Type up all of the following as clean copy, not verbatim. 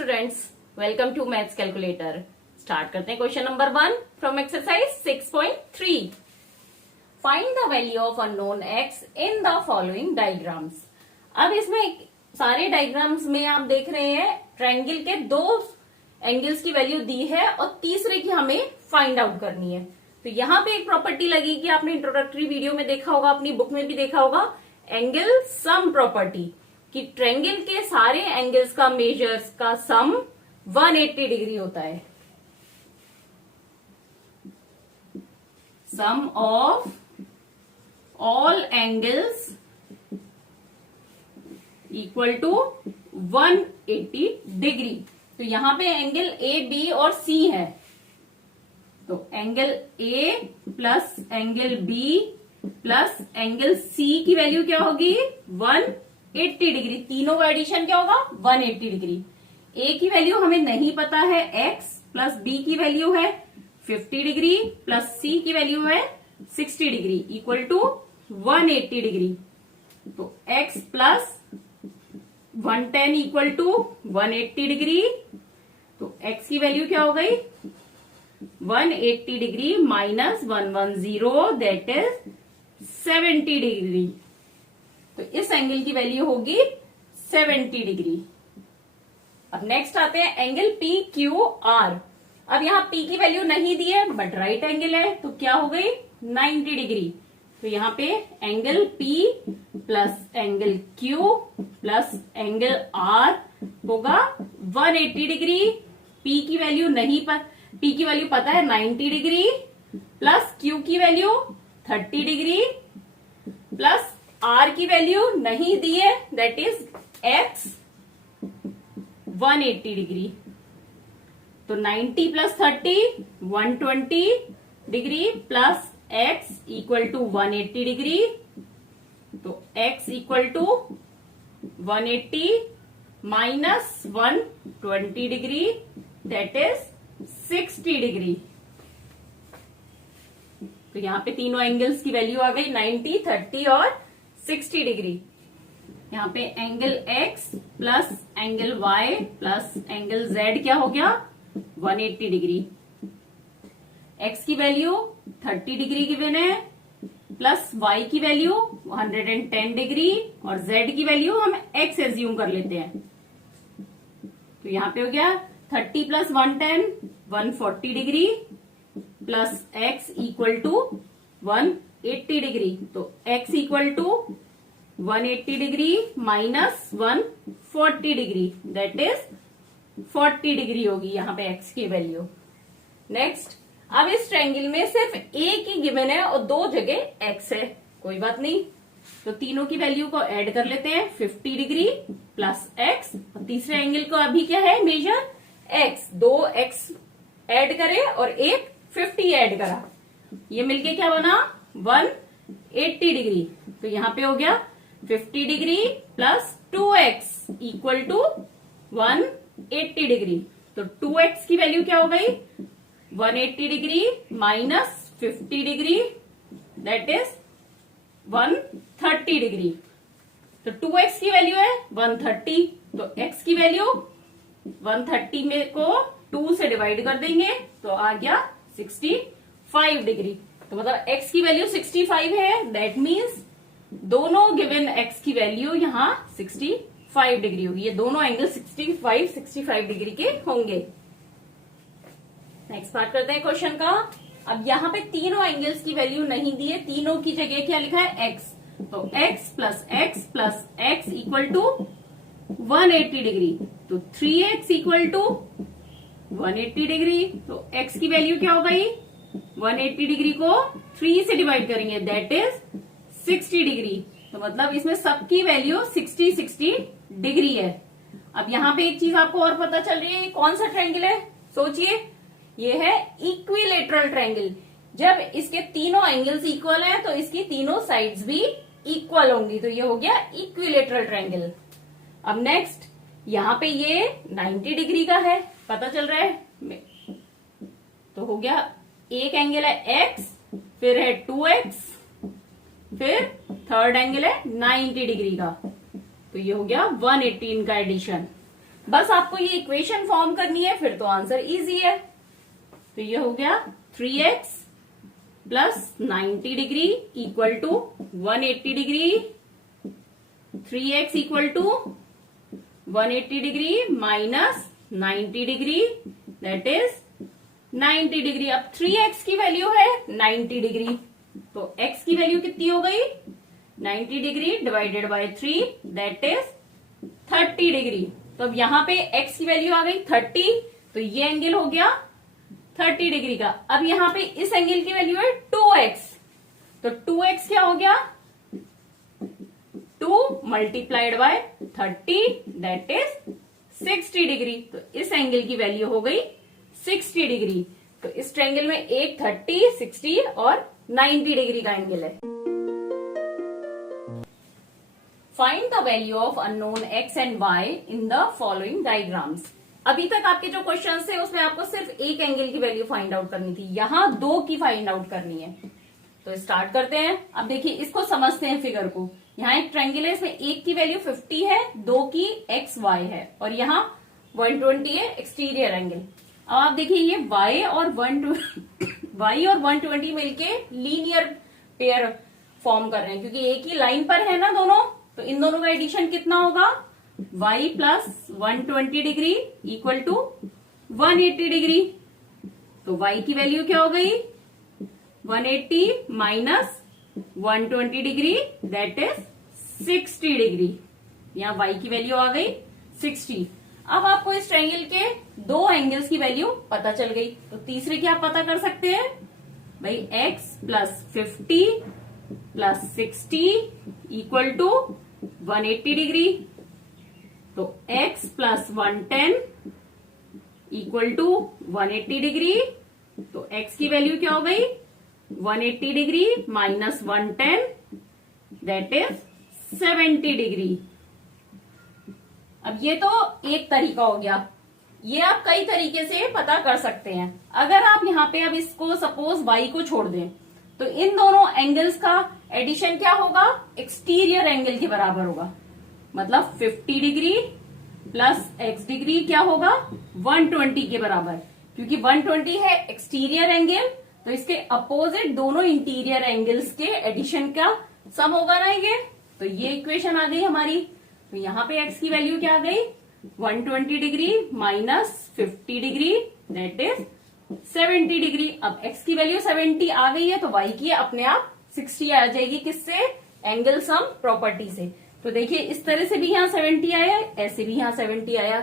Students, welcome to maths calculator. Start करते हैं question number 1 from exercise 6.3। Find the value of unknown x in the following diagrams. अब इसमें सारे diagrams में आप देख रहे हैं ट्रायंगल के दो एंगल्स की वैल्यू दी है और तीसरे की हमें फाइंड आउट करनी है। तो यहाँ पे एक प्रॉपर्टी लगेगी, आपने इंट्रोडक्टरी वीडियो में देखा होगा, अपनी बुक में भी देखा होगा, एंगल सम प्रॉपर्टी, कि ट्रायंगल के सारे एंगल्स का मेजर्स का सम 180 डिग्री होता है। Sum of all angles equal to 180 degree. तो यहां पे एंगल ए बी और सी है, तो angle A plus angle B plus angle C की वैल्यू क्या होगी 180 डिग्री। तीनों का एडिशन क्या होगा 180 डिग्री। ए की वैल्यू हमें नहीं पता है x, प्लस बी की वैल्यू है 50 डिग्री, प्लस सी की वैल्यू है 60 डिग्री, इक्वल टू 180 डिग्री। तो x plus 110 equal to 180 degree. तो x की वैल्यू क्या हो गई 180 degree minus 110, that is 70 degree. तो इस एंगल की वैल्यू होगी 70 डिग्री। अब नेक्स्ट आते हैं एंगल पी क्यू आर। अब यहाँ P की वैल्यू नहीं दी है बट राइट एंगल है, तो क्या हो गई 90 डिग्री। तो यहाँ पे angle P plus angle Q plus angle R होगा 180 डिग्री। P की वैल्यू नहीं P की वैल्यू पता है 90 डिग्री, प्लस Q की वैल्यू 30 डिग्री, प्लस R की वैल्यू नहीं दी है, दैट इज X 180 डिग्री। तो 90 plus 30 120 degree plus X equal to 180 degree. तो X equal to 180 minus 120 degree, that is 60 degree. तो यहां पे तीनों एंगल्स की वैल्यू आ गई 90, 30 और 60 डिग्री। यहाँ पे angle x plus angle y plus angle z क्या हो गया 180 डिग्री। x की वैल्यू 30 डिग्री गिवन है, प्लस y की वैल्यू 110 डिग्री और z की वैल्यू हम x एज्यूम कर लेते हैं। तो यहाँ पे हो गया 30 plus 110 140 degree plus x equal to 180 degree. तो x equal to 180 degree minus 140 degree, that is 40 degree होगी यहाँ पे x की वैल्यू। नेक्स्ट, अब इस ट्रायंगल में सिर्फ एक ही गिवन है और दो जगह x है, कोई बात नहीं। तो तीनों की वैल्यू को ऐड कर लेते हैं 50 डिग्री प्लस x, और तीसरे एंगल को अभी क्या है मेजर x, दो x ऐड करे और एक 50 ऐड करा, ये मिलके क्या बना 180 डिग्री। तो यहाँ पे हो गया 50 degree plus 2x equal to 180 degree. तो 2x की वैल्यू क्या हो गई 180 degree minus 50 degree, that is 130 degree. तो 2x की वैल्यू है 130, तो x की वैल्यू 130 में को 2 से डिवाइड कर देंगे तो आ गया 65 डिग्री। तो मतलब x की वैल्यू 65 है, दैट मीन्स दोनों गिवन x की वैल्यू यहाँ 65 डिग्री होगी। ये दोनों एंगल 65 डिग्री के होंगे। नेक्स्ट पार्ट करते हैं क्वेश्चन का। अब यहाँ पे तीनों एंगल्स की वैल्यू नहीं दी है, तीनों की जगह क्या लिखा है x। तो x plus x plus x equal to 180 degree. तो 3x इक्वल टू 180 डिग्री। तो x की वैल्यू क्या हो गई 180 डिग्री को 3 से डिवाइड करेंगे, दैट इज 60 डिग्री। तो मतलब इसमें सबकी वैल्यू 60 डिग्री है। अब यहाँ पे एक चीज आपको और पता चल रही है, ये कौन सा ट्रायंगल है सोचिए, ये है इक्विलेटरल ट्रायंगल। जब इसके तीनों एंगल्स इक्वल हैं तो इसकी तीनों साइड्स भी इक्वल होंगी, तो ये हो गया इक्विलेटरल ट्रायंगल। अब नेक्स्ट, यहाँ पे ये 90 डिग्री का है, पता चल रहा है, तो हो गया एक एंगल है x, फिर है 2x, फिर थर्ड एंगल है 90 डिग्री का, तो ये हो गया 180 इनका एडिशन। बस आपको ये इक्वेशन फॉर्म करनी है, फिर तो आंसर इजी है। तो ये हो गया 3x plus 90 degree equal to 180 degree, 3x equal to 180 degree minus 90 degree that is 90 degree. अब 3x की वैल्यू है 90 डिग्री, तो x की वैल्यू कितनी हो गई 90 degree divided by 3 that is 30 degree. तो अब यहां पे x की वैल्यू आ गई 30, तो ये एंगल हो गया 30 डिग्री का। अब यहां पे इस एंगल की वैल्यू है 2x, तो 2x क्या हो गया 2 multiplied by 30 that is 60 degree. तो इस एंगल की वैल्यू हो गई 60 डिग्री। तो इस ट्रायंगल में एक 30, 60 और 90 डिग्री का एंगल है। Find the value of unknown x and y in the following diagrams. अभी तक आपके जो क्वेश्चन थे उसमें आपको सिर्फ एक एंगल की वैल्यू फाइंड आउट करनी थी, यहां दो की फाइंड आउट करनी है। तो स्टार्ट करते हैं। अब देखिए इसको समझते हैं फिगर को। यहाँ एक ट्रायंगल है, इसमें एक की वैल्यू 50 है, दो की x y है और यहाँ 120 है एक्सटीरियर एंगल। अब आप देखिए ये y और 120 मिलके लीनियर पेयर फॉर्म कर रहे हैं, क्योंकि एक ही लाइन पर है ना दोनों, तो इन दोनों का एडिशन कितना होगा y plus 120 degree equal to 180 degree. तो y की वैल्यू क्या हो गई 180 minus 120 degree that is 60 degree. यहाँ y की वैल्यू आ गई 60। अब आपको इस ट्रायंगल के दो एंगल्स की वैल्यू पता चल गई, तो तीसरे की आप पता कर सकते हैं भाई x plus 50 plus 60 equal to 180 degree. तो x plus 110 equal to 180 degree. तो x की वैल्यू क्या हो गई 180 degree minus 110 that is 70 degree. अब ये तो एक तरीका हो गया, ये आप कई तरीके से पता कर सकते हैं। अगर आप यहाँ पे अब इसको सपोज y को छोड़ दें, तो इन दोनों एंगल्स का एडिशन क्या होगा एक्सटीरियर एंगल के बराबर होगा। मतलब 50 डिग्री प्लस x डिग्री क्या होगा 120 के बराबर, क्योंकि 120 है एक्सटीरियर एंगल, तो इसके अपोजिट दोनों इंटीरियर एंगल्स के एडिशन का सम होगा ना ये। तो ये इक्वेशन आ गई हमारी। तो यहाँ पे x की वैल्यू क्या आ गई 120 degree minus 50 degree that is 70 degree. अब x की वैल्यू 70 आ गई है, तो y की अपने आप 60 आ जाएगी। किससे एंगल सम प्रॉपर्टी से। तो देखिए इस तरह से भी यहाँ 70 आया, ऐसे भी यहाँ 70 आया।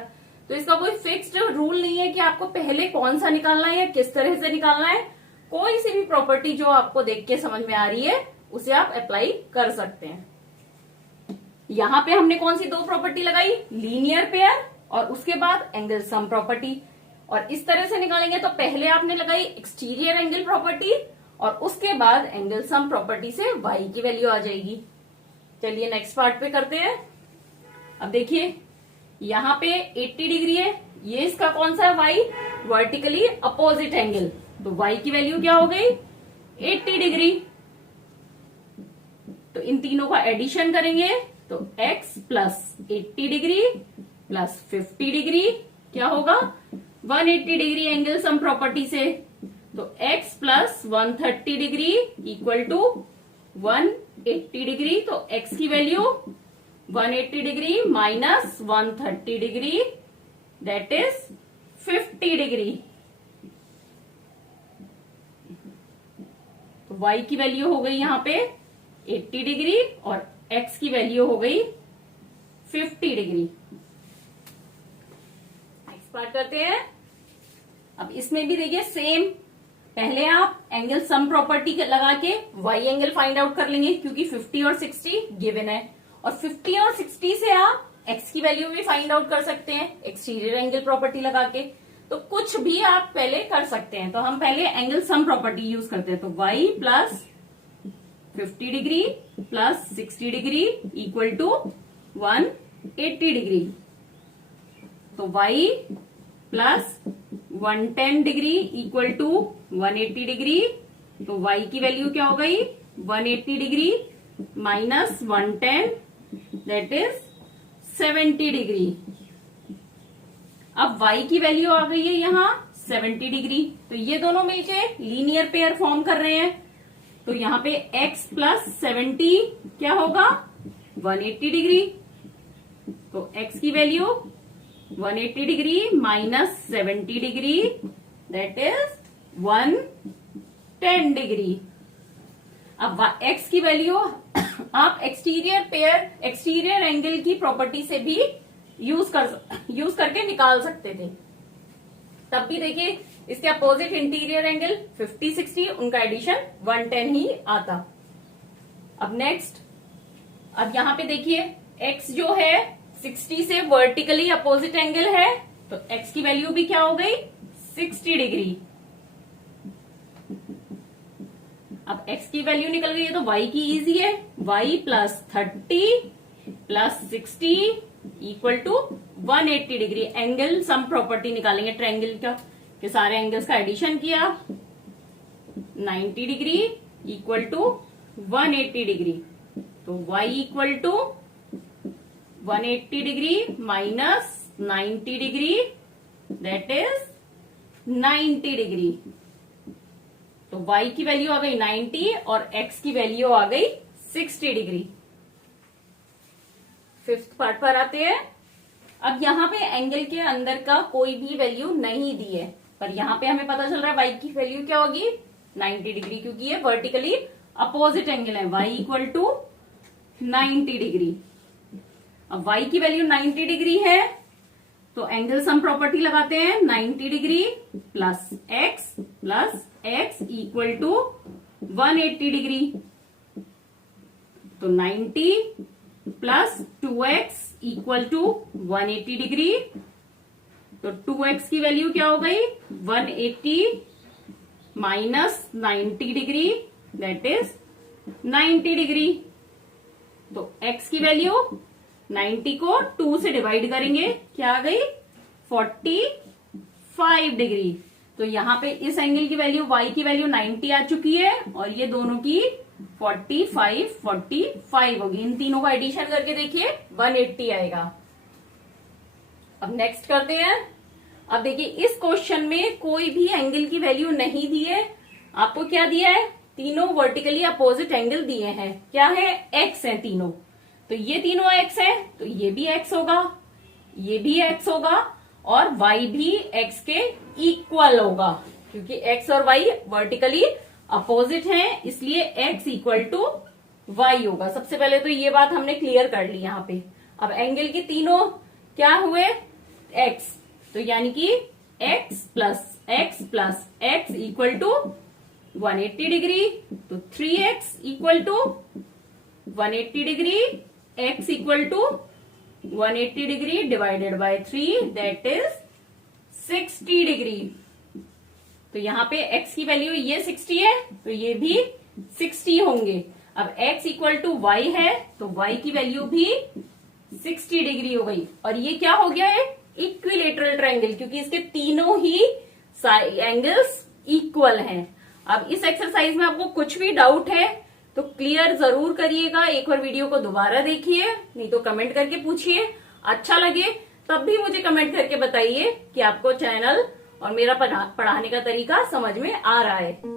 तो इसका कोई फिक्स्ड रूल नहीं है कि आपको पहले कौन सा निकालना है या किस तरह से निकालना है। कोई सी भी प्रॉपर्टी जो आपको देख के समझ में आ रही है उसे आप अप्लाई कर सकते हैं। यहाँ पे हमने कौन सी दो प्रॉपर्टी लगाई लीनियर पेयर और उसके बाद एंगल सम प्रॉपर्टी। और इस तरह से निकालेंगे तो पहले आपने लगाई एक्सटीरियर एंगल प्रॉपर्टी और उसके बाद एंगल सम प्रॉपर्टी से y की वैल्यू आ जाएगी। चलिए नेक्स्ट पार्ट पे करते हैं। अब देखिए यहाँ पे 80 डिग्री है, ये इसका कौन सा है y वर्टिकली अपोजिट एंगल, तो y की वैल्यू क्या हो गई 80 डिग्री। तो इन तीनों का एडिशन करेंगे तो x plus 80 degree plus 50 degree क्या होगा 180 डिग्री एंगल सम प्रॉपर्टी से। तो x plus 130 degree equal to 180 degree. तो x की value 180 degree minus 130 degree that is 50 degree. तो y की वैल्यू हो गई यहाँ पे 80 डिग्री और x की वैल्यू हो गई 50 डिग्री। नेक्स्ट पार्ट करते हैं। अब इसमें भी देखिए सेम, पहले आप एंगल सम प्रॉपर्टी लगा के y एंगल फाइंड आउट कर लेंगे, क्योंकि 50 और 60 गिवन है। और 50 और 60 से आप x की वैल्यू भी फाइंड आउट कर सकते हैं एक्सटीरियर एंगल प्रॉपर्टी लगा के। तो कुछ भी आप पहले कर सकते हैं। तो हम पहले एंगल सम प्रॉपर्टी यूज करते हैं। तो y plus 50 degree plus 60 degree equal to 180 degree. तो y plus 110 degree equal to 180 degree. तो y की वैल्यू क्या हो गई 180 degree minus 110 that is 70 degree. अब y की वैल्यू आ गई है यहाँ 70 डिग्री, तो ये दोनों मिलके लीनियर पेयर फॉर्म कर रहे हैं। तो यहाँ पे x प्लस 70 क्या होगा 180 डिग्री। तो x की value 180 degree minus 70 degree that is 110 degree. अब x की वैल्यू आप एक्सटीरियर एंगल की प्रॉपर्टी से भी यूज करके निकाल सकते थे। तब भी देखिए इसके अपोजिट इंटीरियर एंगल 50 60 उनका एडिशन 110 ही आता। अब नेक्स्ट, अब यहां पे देखिए x जो है 60 से वर्टिकली अपोजिट एंगल है, तो x की वैल्यू भी क्या हो गई 60 डिग्री। अब x की वैल्यू निकल गई है तो y की इजी है, y plus 30 plus 60 equal to 180 degree. Angle sum property निकालेंगे ट्रायंगल का, के सारे एंगल्स का एडिशन किया 90 डिग्री इक्वल टू 180 डिग्री। तो y equal to 180 degree minus 90 degree that is 90 degree. तो y की वैल्यू आ गई 90 और x की वैल्यू आ गई 60 डिग्री। फिफ्थ पार्ट पर आते हैं। अब यहाँ पे एंगल के अंदर का कोई भी वैल्यू नहीं दी है, पर यहाँ पे हमें पता चल रहा है y की वैल्यू क्या होगी 90 डिग्री, क्योंकि ये वर्टिकली अपोजिट एंगल है। y equal to 90 degree. अब y की वैल्यू 90 डिग्री है तो एंगल सम प्रॉपर्टी लगाते हैं 90 degree plus x equal to 180 degree. तो 90 plus 2x equal to 180 degree. तो 2x की वैल्यू क्या हो गई 180 minus 90 degree that is 90 degree. तो x की वैल्यू 90 को 2 से डिवाइड करेंगे, क्या आ गई 45 डिग्री। तो यहाँ पे इस एंगल की वैल्यू y की वैल्यू 90 आ चुकी है और ये दोनों की 45 होगी। इन तीनों का एडिशन करके देखिए 180 आएगा। अब नेक्स्ट करते हैं। अब देखिए इस क्वेश्चन में कोई भी एंगल की वैल्यू नहीं दी है, आपको क्या दिया है तीनों वर्टिकली अपोजिट एंगल दिए हैं। क्या है x है तीनों, तो ये तीनों x है तो ये भी x होगा, ये भी x होगा और y भी x के इक्वल होगा, क्योंकि x और y वर्टिकली अपोजिट हैं, इसलिए x इक्वल टू y होगा। सबसे पहले तो ये बात हमने क्लियर कर ली यहाँ पे। अब एंगल के तीनों क्या हुए x, तो यानी कि x plus x equal to 180 degree. तो 3x equal to 180 degree, x equal to 180 degree divided by 3 that is 60 degree. तो यहाँ पे x की वैल्यू ये 60 है तो ये भी 60 होंगे। अब x इक्वल टू y है तो y की वैल्यू भी 60 डिग्री हो गई। और ये क्या हो गया है इक्विलेटरल ट्रायंगल, क्योंकि इसके तीनों ही एंगल्स इक्वल हैं। अब इस एक्सरसाइज में आपको कुछ भी डाउट है तो क्लियर जरूर करिएगा, एक बार वीडियो को दोबारा देखिए, नहीं तो कमेंट करके पूछिए। अच्छा लगे तब भी मुझे कमेंट करके बताइए कि आपको चैनल और मेरा पढ़ाने का तरीका समझ में आ रहा है।